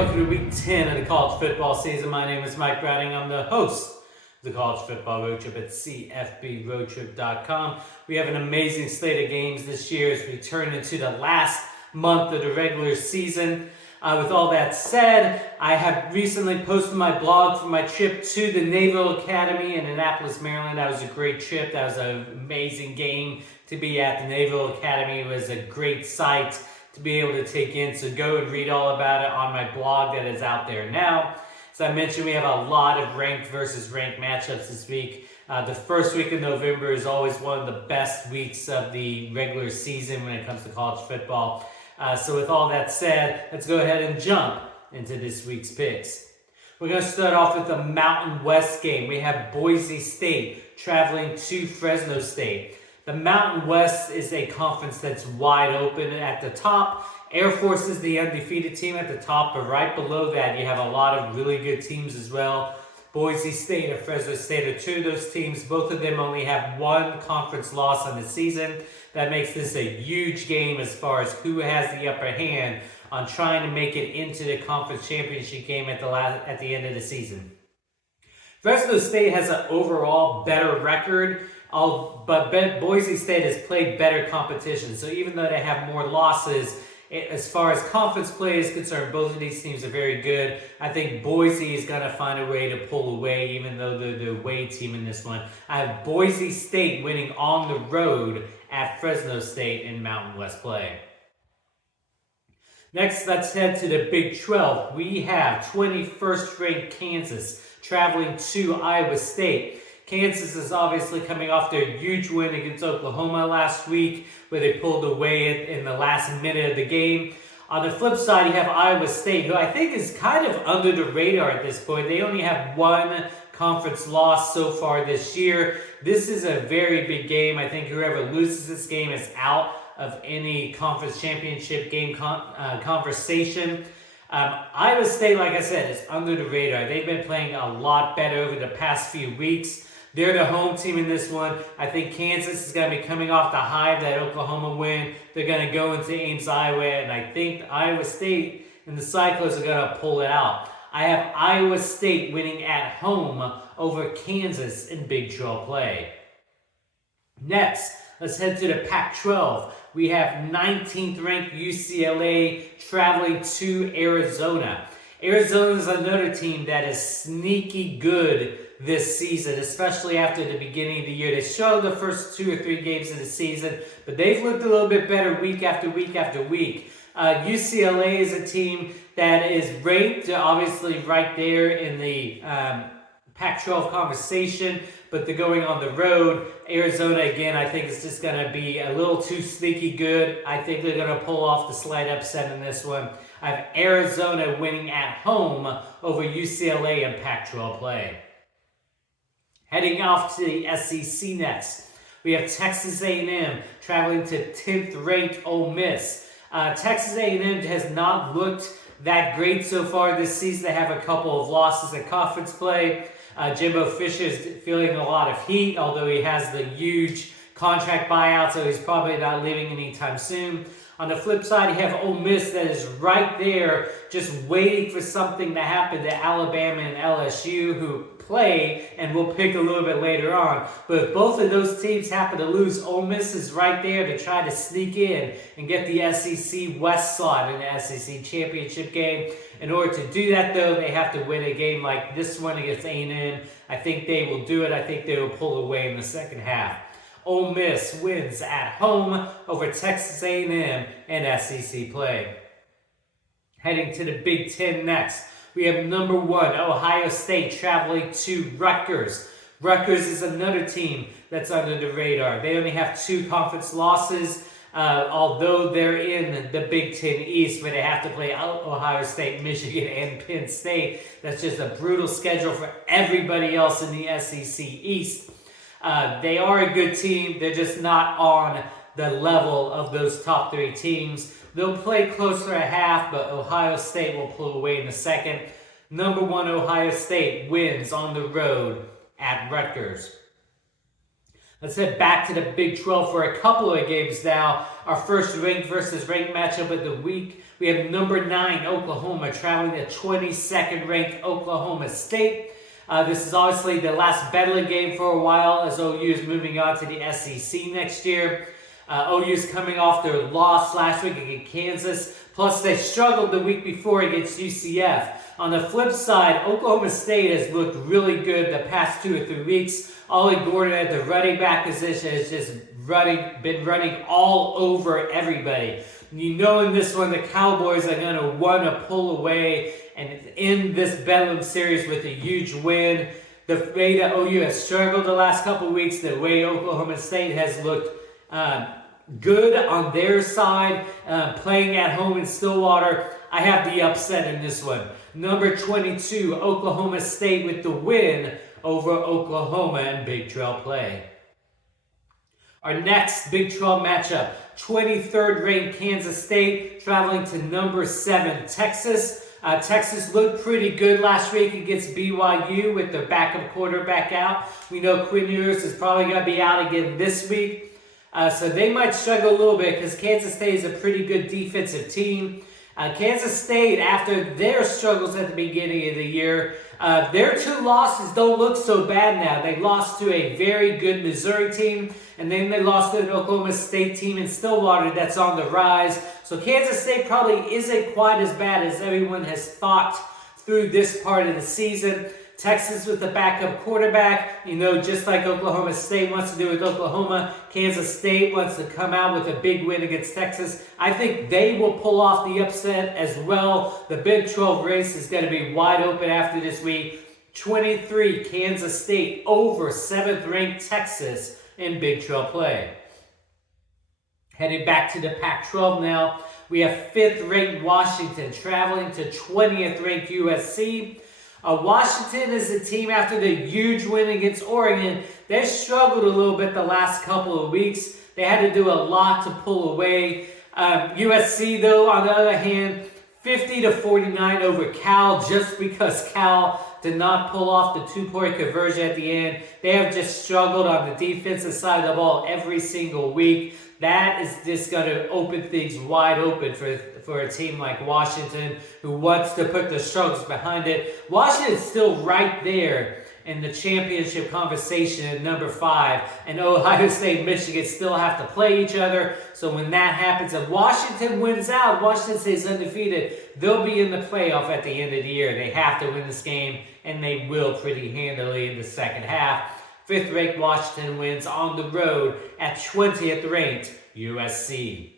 welcome to week 10 of the college football season. My name is Mike Browning. I'm the host of the College Football Road Trip at CFBRoadTrip.com. We have an amazing slate of games this year as we turn into the last month of the regular season. With all that said, I have recently posted my blog for my trip to the Naval Academy in Annapolis, Maryland. That was a great trip. That was an amazing game to be at the Naval Academy. It was a great sight to be able to take in, so go and read all about it on my blog that is out there now. As I mentioned, we have a lot of ranked versus ranked matchups this week. The first week of November is always one of the best weeks of the regular season when it comes to college football. So with all that said, let's go ahead and jump into this week's picks. We're going to start off with the Mountain West game. We have Boise State traveling to Fresno State. The Mountain West is a conference that's wide open. At the top, Air Force is the undefeated team at the top, but right below that, you have a lot of really good teams as well. Boise State and Fresno State are two of those teams. Both of them only have one conference loss on the season. That makes this a huge game as far as who has the upper hand on trying to make it into the conference championship game at the end of the season. Fresno State has an overall better record, but Boise State has played better competition. So even though they have more losses, as far as conference play is concerned, both of these teams are very good. I think Boise is going to find a way to pull away, even though they're the away team in this one. I have Boise State winning on the road at Fresno State in Mountain West play. Next, let's head to the Big 12. We have 21st ranked Kansas traveling to Iowa State. Kansas is obviously coming off their huge win against Oklahoma last week, where they pulled away in the last minute of the game. On the flip side, you have Iowa State, who I think is kind of under the radar at this point. They only have one conference loss so far this year. This is a very big game. I think whoever loses this game is out of any conference championship game conversation. Iowa State, like I said, is under the radar. They've been playing a lot better over the past few weeks. They're the home team in this one. I think Kansas is going to be coming off the high of that Oklahoma win. They're going to go into Ames, Iowa, and I think Iowa State and the Cyclones are going to pull it out. I have Iowa State winning at home over Kansas in Big 12 play. Next, let's head to the Pac-12. We have 19th ranked UCLA traveling to Arizona. Arizona is another team that is sneaky good this season, especially after the beginning of the year. They struggled the first 2 or 3 games of the season, but they've looked a little bit better week after week after week. UCLA is a team that is ranked, obviously right there in the Pac-12 conversation, but they're going on the road. Arizona, again, I think is just going to be a little too sneaky good. I think they're going to pull off the slight upset in this one. I have Arizona winning at home over UCLA in Pac-12 play. Heading off to the SEC next, we have Texas A&M traveling to 10th ranked Ole Miss. Texas A&M has not looked that great so far this season. They have a couple of losses in conference play. Jimbo Fisher is feeling a lot of heat, although he has the huge contract buyout, so he's probably not leaving anytime soon. On the flip side, you have Ole Miss that is right there just waiting for something to happen to Alabama and LSU, who play and we'll pick a little bit later on. But if both of those teams happen to lose, Ole Miss is right there to try to sneak in and get the SEC West slot in the SEC championship game. In order to do that, though, they have to win a game like this one against A&M. I think they will do it. I think they will pull away in the second half. Ole Miss wins at home over Texas A&M and SEC play. Heading to the Big Ten next, we have number 1, Ohio State traveling to Rutgers. Rutgers is another team that's under the radar. They only have 2 conference losses, although they're in the Big Ten East, where they have to play Ohio State, Michigan, and Penn State. That's just a brutal schedule for everybody else in the SEC East. They are a good team. They're just not on the level of those top 3 teams. They'll play closer at half, but Ohio State will pull away in the second. Number 1 Ohio State wins on the road at Rutgers. Let's head back to the Big 12 for a couple of games now. Our first ranked versus ranked matchup of the week. We have number 9 Oklahoma traveling to 22nd ranked Oklahoma State. This is obviously the last battling game for a while as OU is moving on to the SEC next year. OU is coming off their loss last week against Kansas. Plus, they struggled the week before against UCF. On the flip side, Oklahoma State has looked really good the past 2 or 3 weeks. Ollie Gordon at the running back position has just been running all over everybody. You know in this one, the Cowboys are going to want to pull away and end this Bedlam series with a huge win. The way that OU has struggled the last couple of weeks, the way Oklahoma State has looked good on their side, playing at home in Stillwater. I have the upset in this one. Number 22, Oklahoma State with the win over Oklahoma in Big 12 play. Our next Big 12 matchup, 23rd ranked Kansas State traveling to number 7 Texas. Texas looked pretty good last week against BYU with their backup quarterback out. We know Quinn Ewers is probably going to be out again this week. So they might struggle a little bit because Kansas State is a pretty good defensive team. Kansas State, after their struggles at the beginning of the year, their 2 losses don't look so bad now. They lost to a very good Missouri team, and then they lost to an Oklahoma State team in Stillwater that's on the rise. So Kansas State probably isn't quite as bad as everyone has thought through this part of the season. Texas with the backup quarterback, just like Oklahoma State wants to do with Oklahoma, Kansas State wants to come out with a big win against Texas. I think they will pull off the upset as well. The Big 12 race is going to be wide open after this week. 23 Kansas State over 7th ranked Texas in Big 12 play. Heading back to the Pac-12 now, we have 5th ranked Washington traveling to 20th ranked USC. Washington is a team after the huge win against Oregon. They've struggled a little bit the last couple of weeks. They had to do a lot to pull away. USC, though, on the other hand, 50-49 over Cal just because Cal did not pull off the 2-point conversion at the end. They have just struggled on the defensive side of the ball every single week. That is just going to open things wide open for a team like Washington who wants to put the struggles behind it. Washington's still right there in the championship conversation at number 5. And Ohio State and Michigan still have to play each other. So when that happens, if Washington wins out, Washington stays undefeated, they'll be in the playoff at the end of the year. They have to win this game, and they will pretty handily in the second half. 5th ranked Washington wins on the road at 20th ranked USC.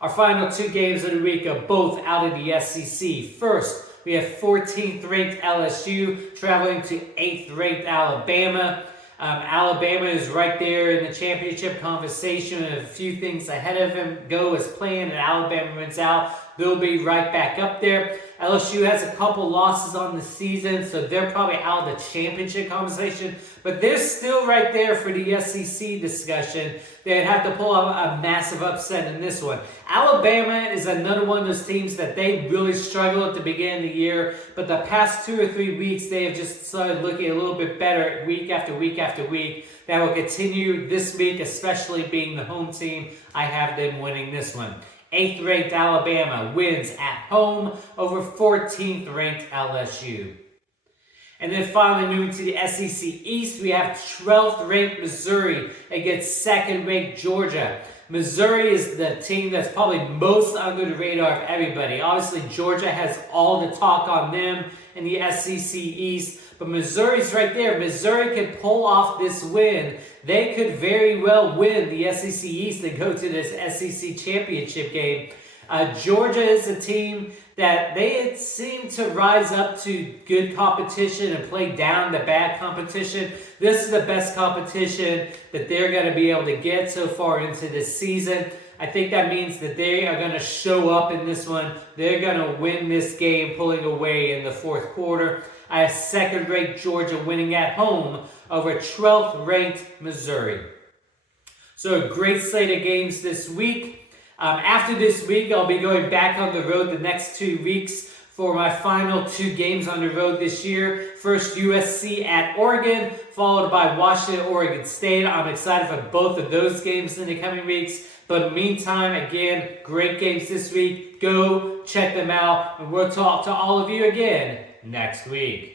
Our final 2 games of the week are both out of the SEC. First, we have 14th ranked LSU traveling to 8th ranked Alabama. Alabama is right there in the championship conversation. A few things ahead of him go as planned, and Alabama wins out. They'll be right back up there. LSU has a couple losses on the season, so they're probably out of the championship conversation. But they're still right there for the SEC discussion. They'd have to pull out a massive upset in this one. Alabama is another one of those teams that they really struggled at the beginning of the year. But the past 2 or 3 weeks, they have just started looking a little bit better week after week after week. That will continue this week, especially being the home team. I have them winning this one. 8th ranked Alabama wins at home over 14th ranked LSU. And then finally moving to the SEC East, we have 12th ranked Missouri against 2nd ranked Georgia. Missouri is the team that's probably most under the radar of everybody. Obviously, Georgia has all the talk on them in the SEC East, but Missouri's right there. Missouri could pull off this win. They could very well win the SEC East and go to this SEC championship game. Georgia is a team that they seem to rise up to good competition and play down the bad competition. This is the best competition that they're going to be able to get so far into this season. I think that means that they are going to show up in this one. They're going to win this game, pulling away in the 4th quarter. I have 2nd ranked Georgia winning at home over 12th ranked Missouri. So a great slate of games this week. After this week, I'll be going back on the road the next 2 weeks for my final 2 games on the road this year. First, USC at Oregon, followed by Washington, Oregon State. I'm excited for both of those games in the coming weeks. But meantime, again, great games this week. Go check them out, and we'll talk to all of you again next week.